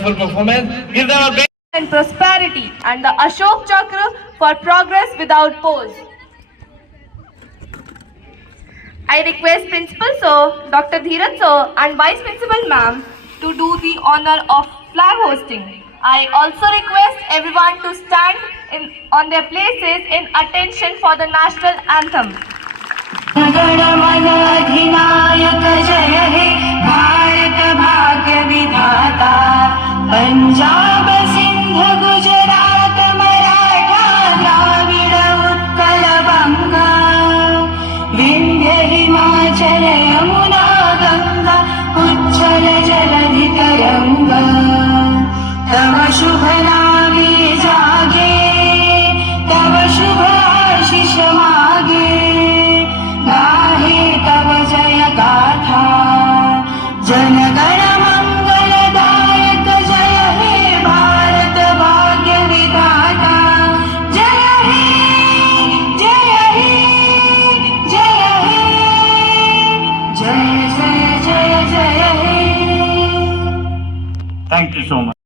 Full performance. Give them a big and prosperity and the Ashok Chakra for progress without pause. I request Principal Sir, Dr. Dheeraj Sir and Vice Principal Ma'am to do the honor of flag hosting. I also request everyone to stand on their places in attention for the national anthem. Punjab Sindh Gujarat Maratha Dravid Utkal बंगा विंध्य हिमाचल यमुना गंगा उच्छल जलधि तरंगा तव शुभ नामे जागे तव शुभ आशीष मागे गाहे तव जय गाथा जनगण मंगलदायक जय हे भारत भाग्य विधाता जय हे जय हे जय हे जय जय जय जय हे Thank you so much.